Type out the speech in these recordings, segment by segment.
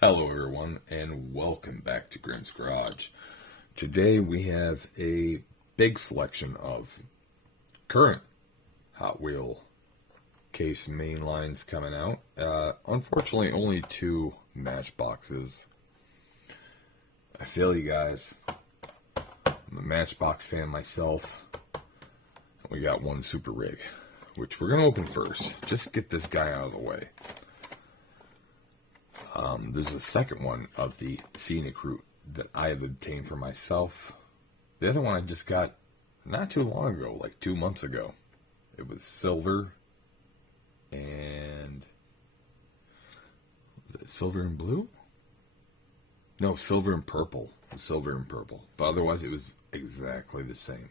Hello everyone and welcome back to Grant's Garage. Today we have a big selection of current Hot Wheel case mainlines coming out. Unfortunately only 2 Matchboxes. I feel you guys. I'm a Matchbox fan myself. We got one Super Rig, which we're going to open first. Just get this guy out of the way. This is the second one of the Scenic Route that I have obtained for myself. The other one I just got not too long ago, like 2 months ago. It was silver and... was it silver and blue? No, silver and purple. It was silver and purple. But otherwise it was exactly the same.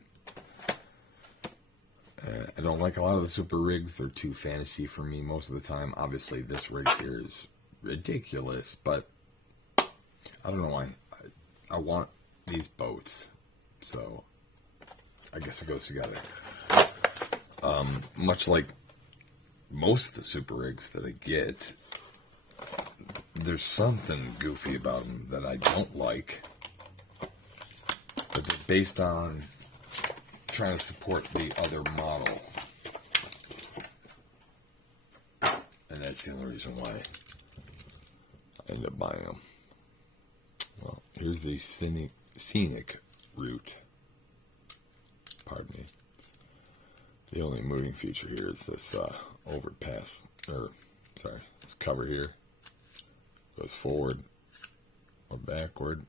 I don't like a lot of the Super Rigs. They're too fantasy for me most of the time. Obviously this rig here is ridiculous, but I don't know why. I want these boats, so I guess it goes together. Much like most of the Super Rigs that I get, there's something goofy about them that I don't like, but they're based on trying to support the other model, and that's the only reason why I end up buying them. Well, here's the scenic route. Pardon me. The only moving feature here is this overpass, this cover here. Goes forward or backward.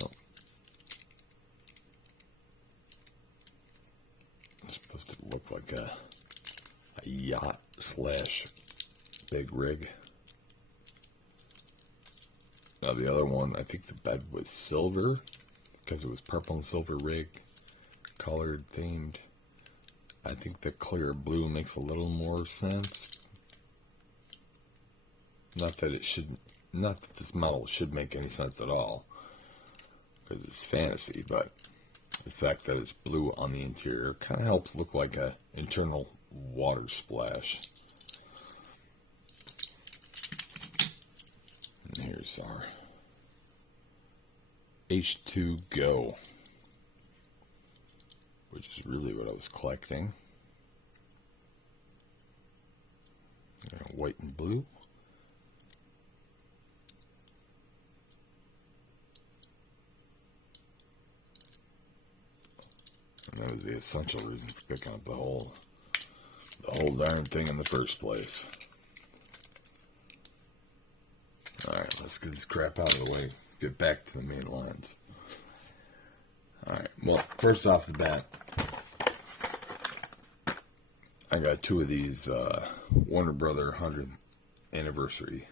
Oh. It's supposed to look like a yacht slash big rig. Now the other one, I think the bed was silver because it was purple and silver rig, colored themed. I think the clear blue makes a little more sense. Not that this model should make any sense at all, because it's fantasy, but the fact that it's blue on the interior kind of helps look like a internal water splash. And here's our H2Go, which is really what I was collecting. White and blue. And that was the essential reason for picking up the whole darn thing in the first place. Alright, let's get this crap out of the way. Get back to the main lines. Alright, well, first off the bat, I got 2 of these Warner Brother 100th anniversary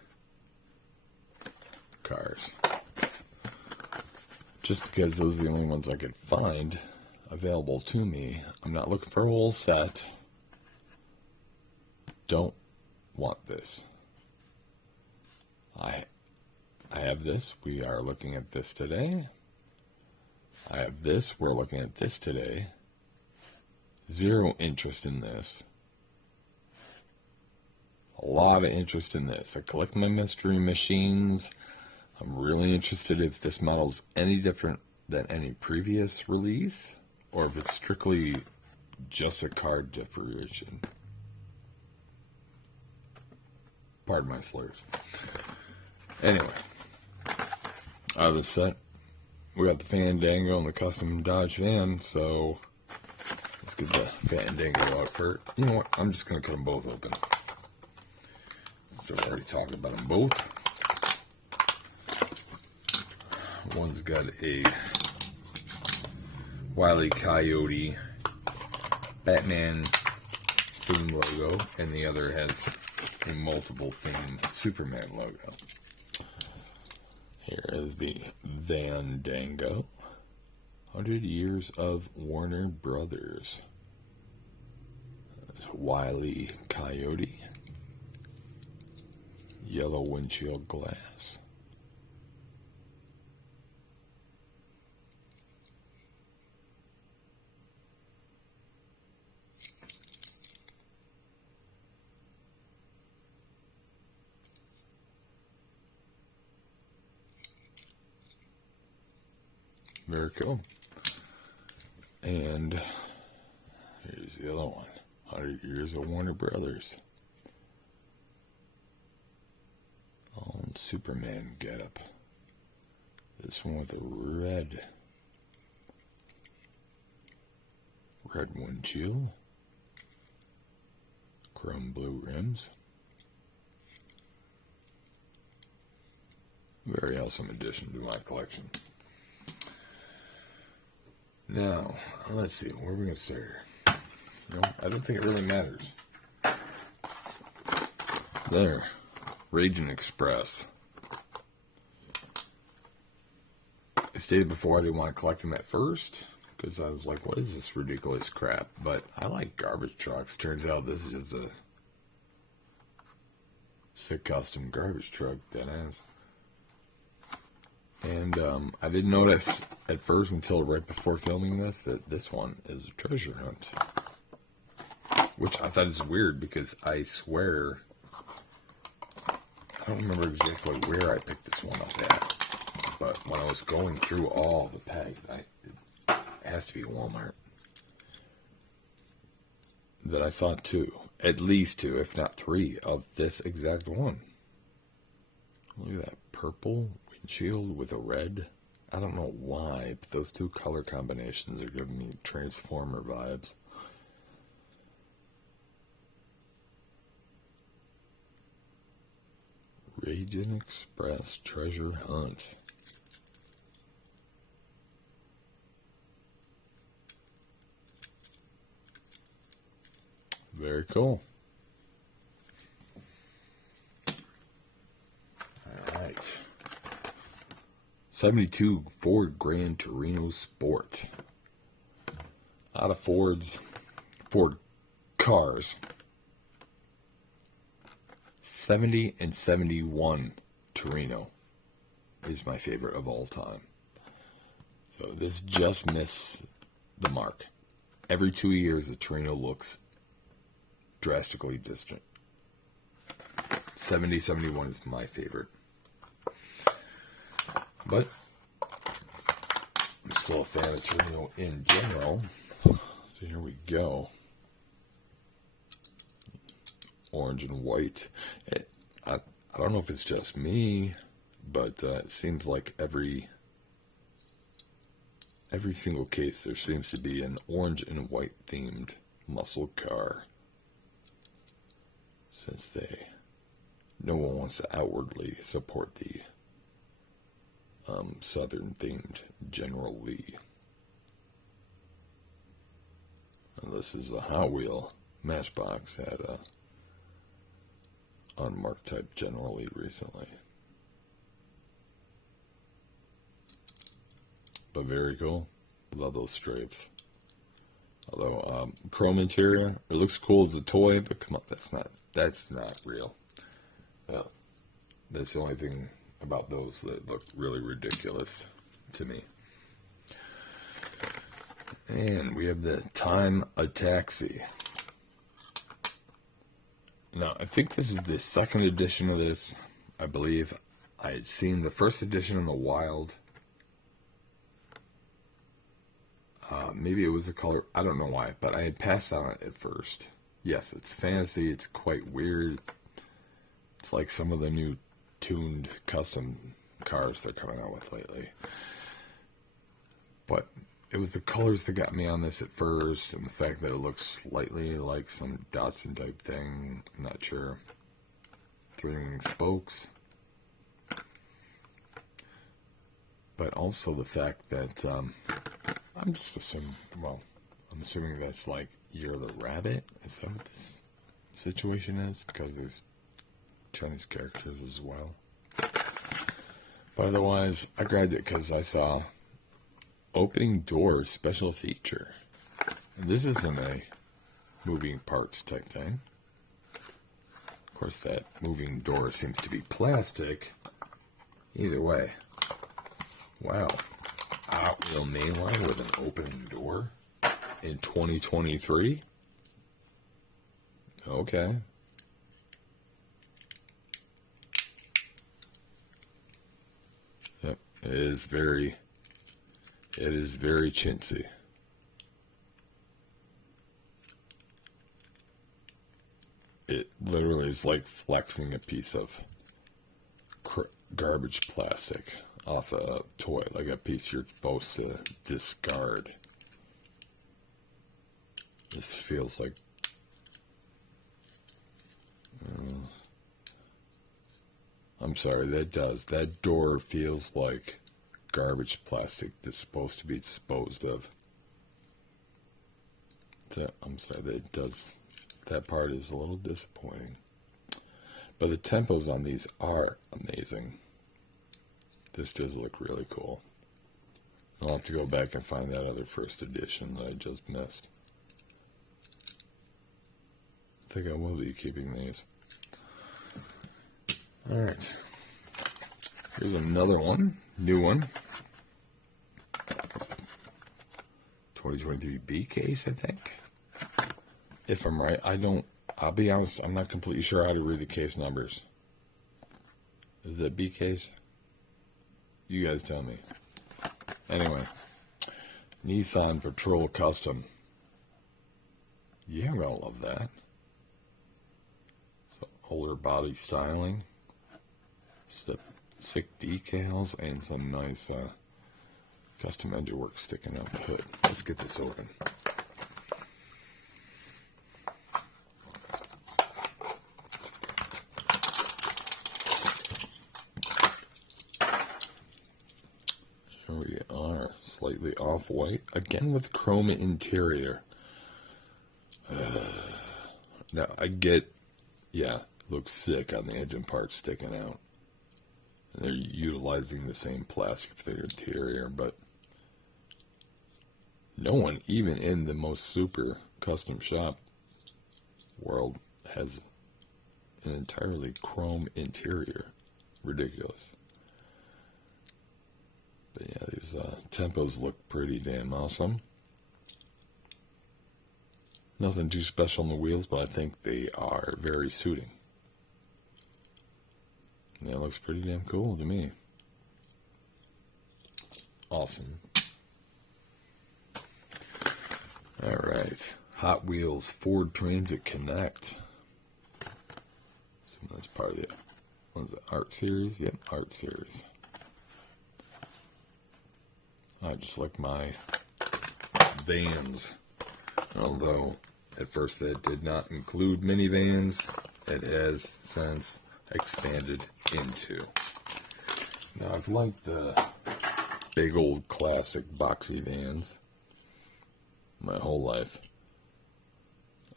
cars. Just because those are the only ones I could find available to me. I'm not looking for a whole set. Don't want this. I have this. We are looking at this today. I have this. We're looking at this today. Zero interest in this. A lot of interest in this. I collect my mystery machines. I'm really interested if this model's any different than any previous release, or if it's strictly just a card differentiation. Pardon my slurs. Anyway, out of the set, we got the Fandango and the custom Dodge van, so let's get the Fandango out first. You know what? I'm just going to cut them both open. So we're already talking about them both. One's got a Wile E. Coyote Batman theme logo, and the other has a multiple theme Superman logo. Here is the Fandango. 100 Years of Warner Brothers. There's Wile E. Coyote. Yellow windshield glass. Very cool. And here's the other one. 100 Years of Warner Brothers. All in Superman getup. This one with a red windshield. Chrome blue rims. Very awesome addition to my collection. Now, let's see, where are we going to start here? No, I don't think it really matters. There, Raging Express. I stated before I didn't want to collect them at first, because I was like, what is this ridiculous crap? But I like garbage trucks. Turns out this is just a sick custom garbage truck, that is. And I didn't notice at first until right before filming this that this one is a treasure hunt. Which I thought is weird because I swear I don't remember exactly where I picked this one up at. But when I was going through all the pegs, it has to be Walmart, that I saw two, at least two, if not three, of this exact one. Look at that purple windshield with a red. I don't know why, but those two color combinations are giving me Transformer vibes. Raging Express Treasure Hunt. Very cool. All right. 72 Ford Gran Torino Sport. A lot of Ford cars. 70 and 71 Torino is my favorite of all time. So this just missed the mark. Every 2 years, the Torino looks drastically distant. 70, 71 is my favorite. But I'm still a fan of Torino in general. So here we go. Orange and white. I don't know if it's just me, but it seems like every single case there seems to be an orange and white themed muscle car. Since no one wants to outwardly support the Southern themed General Lee. And this is a Hot Wheel Matchbox had a unmarked type General Lee recently. But very cool. Love those stripes. Although chrome interior, it looks cool as a toy, but come on, that's not real. That's the only thing about those that look really ridiculous to me. And we have the Time a Taxi. Now, I think this is the second edition of this. I believe I had seen the first edition in the wild. Maybe it was a color, I don't know why, but I had passed on it at first. Yes, it's fantasy, it's quite weird. It's like some of the new tuned custom cars they're coming out with lately. But it was the colors that got me on this at first, and the fact that it looks slightly like some Datsun type thing. I'm not sure. 3-ring spokes. But also the fact that I'm assuming that's like You're the Rabbit. Is that what this situation is? Because there's Chinese characters as well. But otherwise, I grabbed it because I saw Opening Doors special feature. And this isn't a moving parts type thing. Of course, that moving door seems to be plastic. Either way. Wow. Hot Wheel Mainline with an opening door in 2023? Okay. Yep, it It is very chintzy. It literally is like flexing a piece of garbage plastic off a toy, like a piece you're supposed to discard. It feels like I'm sorry, that does. That door feels like garbage plastic that's supposed to be disposed of. So, I'm sorry, that does. That part is a little disappointing. But the tempos on these are amazing. This does look really cool. I'll have to go back and find that other first edition that I just missed. I think I will be keeping these. Alright. Here's another one. New one. 2023 B case, I think. If I'm right, I'll be honest, I'm not completely sure how to read the case numbers. Is that B case? You guys tell me. Anyway. Nissan Patrol Custom. Yeah, I'm gonna love that. So, older body styling. Sick decals and some nice custom engine work sticking out the hood. Let's get this open. Here we are, slightly off-white, again with chrome interior. Now, I get, yeah, looks sick on the engine parts sticking out. And they're utilizing the same plastic for their interior, but no one, even in the most super custom shop world, has an entirely chrome interior. Ridiculous. But yeah, these tempos look pretty damn awesome. Nothing too special on the wheels, but I think they are very suiting. That looks pretty damn cool to me. Awesome. Alright. Hot Wheels Ford Transit Connect. So that's part of the what's it, art series? Yep, art series. I just like my vans. Although at first that did not include minivans, it has since expanded into. Now I've liked the big old classic boxy vans my whole life,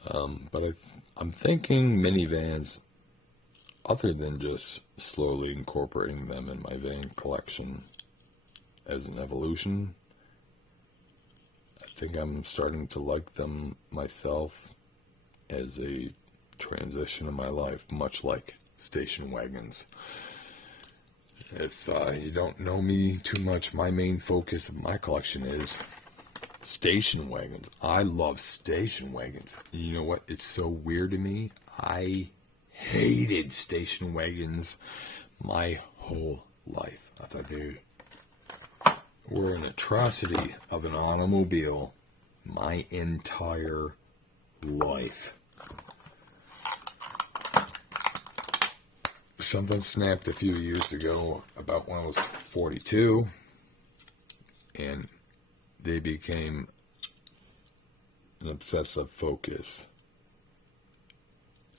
but I'm thinking minivans, other than just slowly incorporating them in my van collection as an evolution, I think I'm starting to like them myself as a transition in my life, much like station wagons. If you don't know me too much, my main focus of my collection is station wagons. I love station wagons. You know what? It's so weird to me. I hated station wagons my whole life. I thought they were an atrocity of an automobile my entire life. Something snapped a few years ago, about when I was 42, and they became an obsessive focus.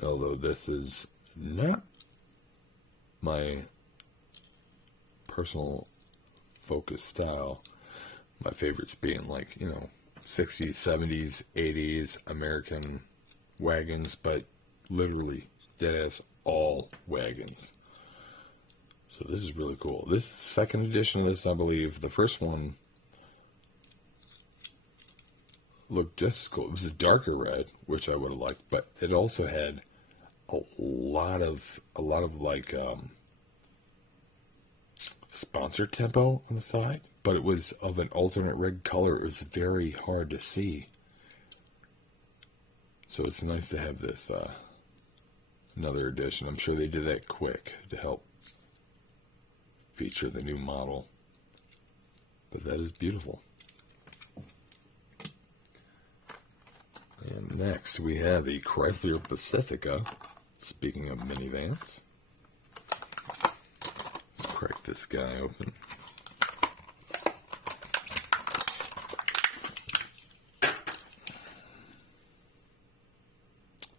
Although this is not my personal focus style. My favorites being like, 60s, 70s, 80s American wagons, but literally deadass all wagons. So this is really cool. This is the second edition of this, I believe. The first one looked just as cool. It was a darker red, which I would have liked, but it also had a lot of like sponsor tempo on the side, but it was of an alternate red color. It was very hard to see. So it's nice to have this another edition. I'm sure they did that quick to help feature the new model. But that is beautiful. And next we have a Chrysler Pacifica. Speaking of minivans, let's crack this guy open.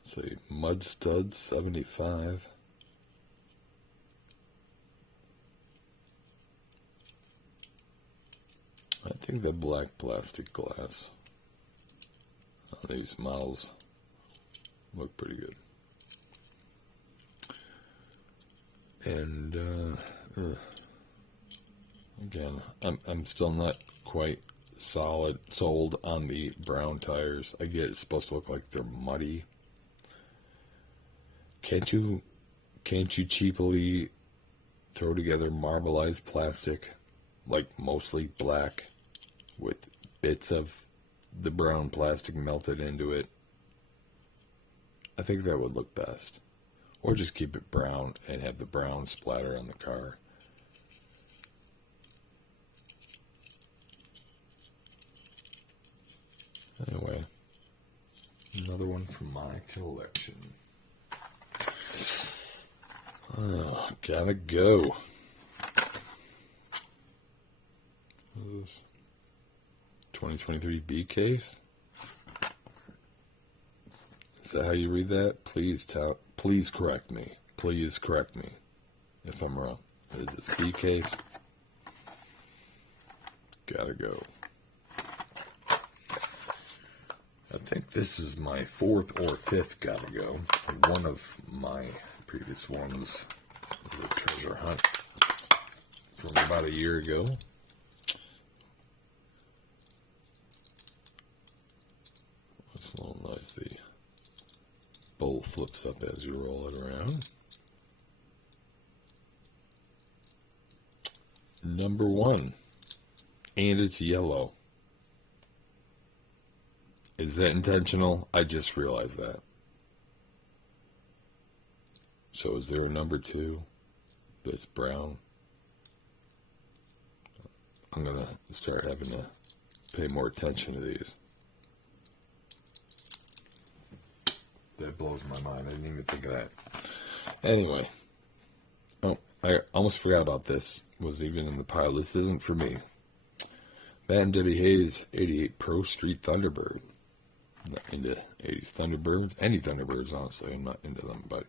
It's a Mud Stud 75. I think the black plastic glass on these models look pretty good. And again, I'm still not quite sold on the brown tires. I get it's supposed to look like they're muddy. Can't you cheaply throw together marbleized plastic, like mostly black, with bits of the brown plastic melted into it? I think that would look best. Or just keep it brown and have the brown splatter on the car. Anyway, another one from my collection. Oh, gotta go. What is this? 2023 B case? Is that how you read that? Please correct me. Please correct me if I'm wrong. Is this B case? Gotta go. I think this is my fourth or fifth gotta go. One of my previous ones was a treasure hunt from about a year ago. It's a little nice. The bowl flips up as you roll it around. Number one. And it's yellow. Is that intentional? I just realized that. So is there a number two that's brown? I'm going to start having to pay more attention to these. That blows my mind. I didn't even think of that. Anyway. Oh, I almost forgot about this. Was even in the pile. This isn't for me. Matt and Debbie Hayes 88 Pro Street Thunderbird. I'm not into 80s Thunderbirds. Any Thunderbirds, honestly. I'm not into them, but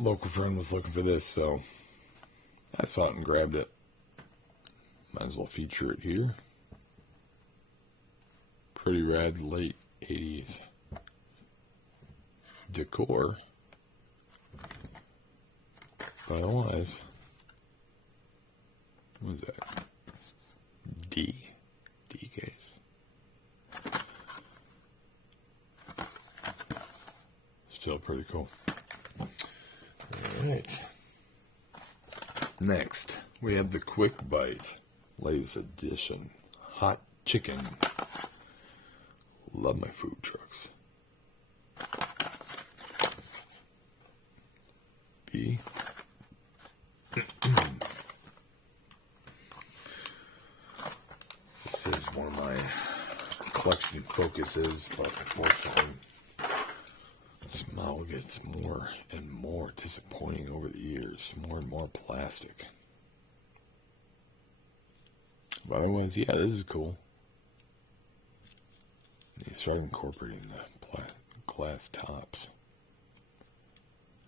local friend was looking for this, so I saw it and grabbed it. Might as well feature it here. Pretty rad late 80s decor. But otherwise, what is that? D case. Still pretty cool. Alright. Next, we have the Quick Bite Lay's Edition Hot Chicken. Love my food trucks. B. This is one of my collection focuses, but unfortunately, this model gets more and more disappointing over the years. More and more plastic. But otherwise, yeah, this is cool. They start incorporating the glass tops.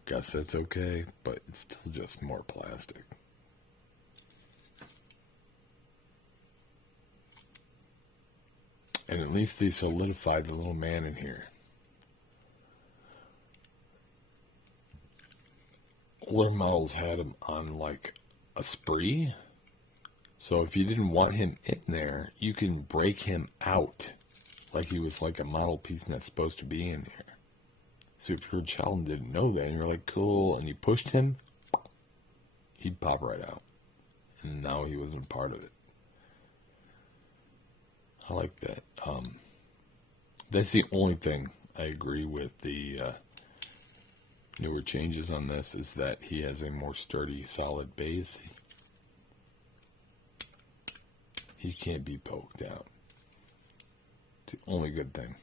Guess that's okay, but it's still just more plastic. And at least they solidified the little man in here. Older models had him on like a spree. So if you didn't want him in there, you can break him out. Like he was like a model piece not supposed to be in here. So if your child didn't know that, and you're like, cool, and you pushed him, he'd pop right out. And now he wasn't part of it. I like that. That's the only thing I agree with the newer changes on this, is that he has a more sturdy, solid base. He can't be poked out. It's the only good thing.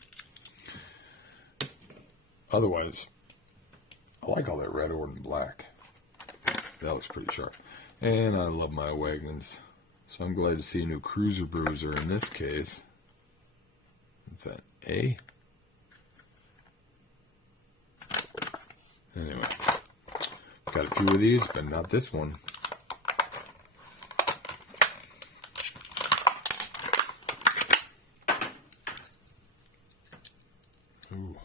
Otherwise, I like all that red, orange, and black. That looks pretty sharp. And I love my wagons. So I'm glad to see a new Cruiser Bruiser in this case. What's that? A? Anyway. Got a few of these, but not this one. Ooh.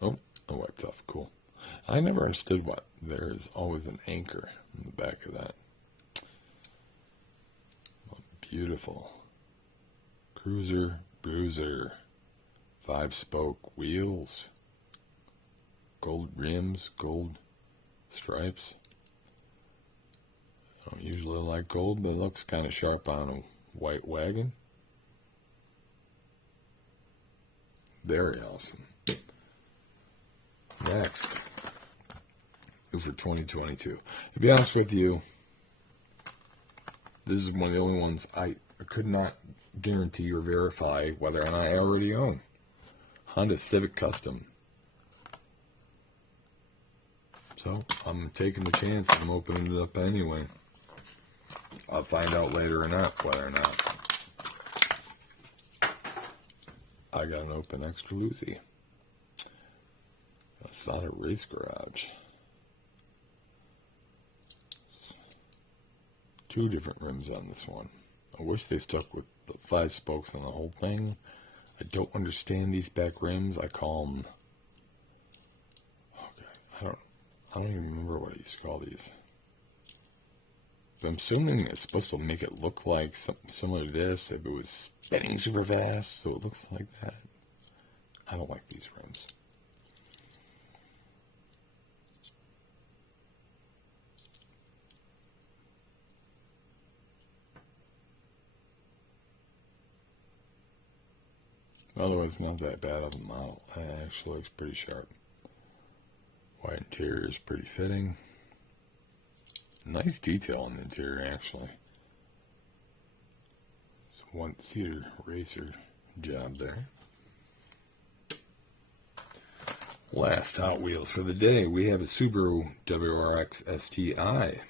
Oh, I wiped off. Cool. I never understood why there is always an anchor in the back of that. Oh, beautiful. Cruiser Bruiser. 5-spoke wheels. Gold rims, gold stripes. I don't usually like gold, but it looks kind of sharp on a white wagon. Very awesome. Next, for 2022. To be honest with you, this is one of the only ones I could not guarantee or verify whether or not I already own. Honda Civic Custom. So, I'm taking the chance and I'm opening it up anyway. I'll find out later or not whether or not I got an open extra Lucy. That's not a race garage. Two different rims on this one. I wish they stuck with the 5 spokes on the whole thing. I don't understand these back rims. I call them... Okay, I don't even remember what I used to call these. But I'm assuming it's supposed to make it look like something similar to this. If it was spinning super fast, so it looks like that. I don't like these rims. Otherwise, not that bad of a model. It actually looks pretty sharp. White interior is pretty fitting. Nice detail on the interior, actually. It's a one-seater racer job there. Last Hot Wheels for the day. We have a Subaru WRX STI.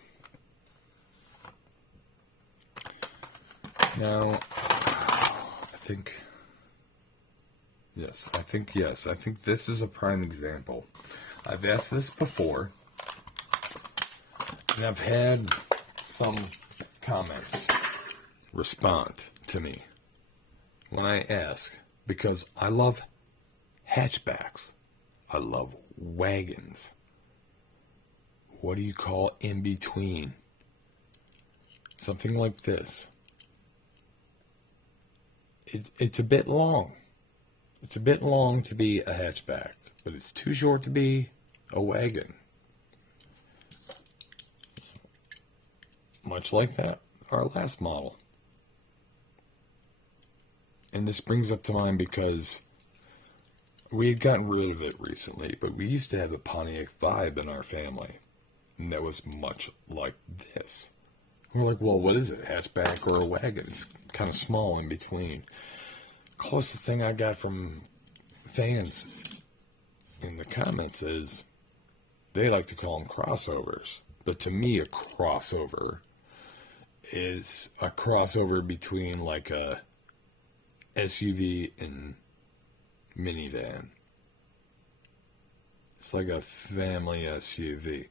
Now, I think this is a prime example. I've asked this before, and I've had some comments respond to me when I ask, because I love hatchbacks. I love wagons. What do you call in between? Something like this. It's a bit long. It's a bit long to be a hatchback, but it's too short to be a wagon. Much like that, our last model. And this brings up to mind because we had gotten rid of it recently, but we used to have a Pontiac Vibe in our family, and that was much like this. We're like, well, what is it, hatchback or a wagon? It's kind of small in between. Closest thing I got from fans in the comments is they like to call them crossovers. But to me, a crossover is a crossover between like a SUV and minivan. It's like a family SUV.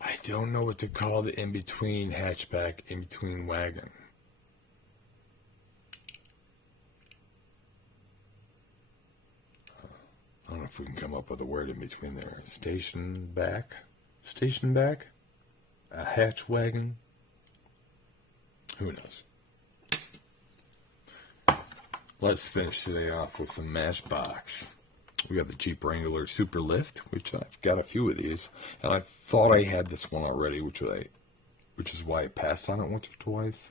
I don't know what to call the in-between hatchback, in-between wagon. I don't know if we can come up with a word in between there. Station back? A hatch wagon? Who knows? Let's finish today off with some Matchbox. We got the Jeep Wrangler Super Lift, which I've got a few of these, and I thought I had this one already, which is why I passed on it once or twice.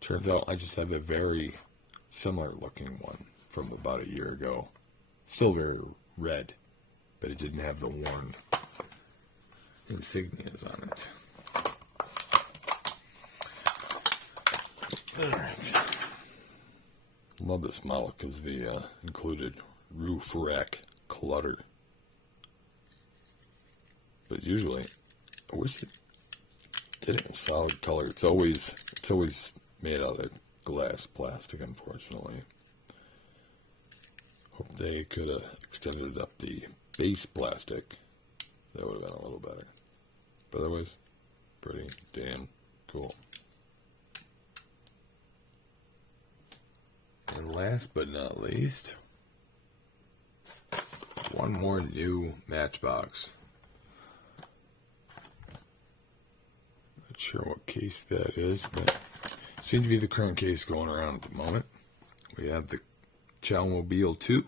Turns out I just have a very similar looking one from about a year ago. Still very red, but it didn't have the worn insignias on it. Alright. Love this model because the included roof rack clutter. But usually, I wish it did it in solid color. It's always made out of glass plastic, unfortunately. Hope they could have extended up the base plastic. That would have been a little better. But otherwise, pretty damn cool. And last but not least, one more new Matchbox. Not sure what case that is, but it seems to be the current case going around at the moment. We have the Chowmobile 2.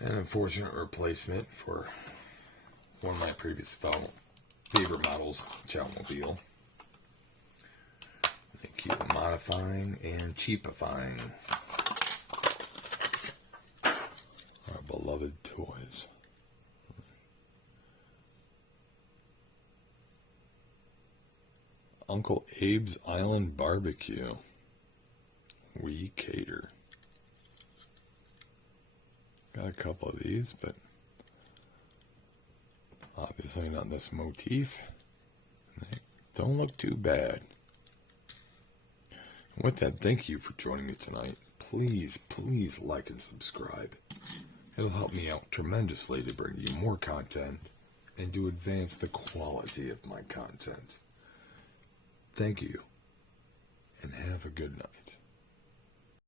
An unfortunate replacement for one of my previous favorite models, Chowmobile. They keep modifying and cheapifying our beloved toys. Uncle Abe's Island Barbecue. We cater. Got a couple of these, but obviously not this motif. They don't look too bad. With that, thank you for joining me tonight. Please like and subscribe. It'll help me out tremendously to bring you more content and to advance the quality of my content. Thank you, and have a good night.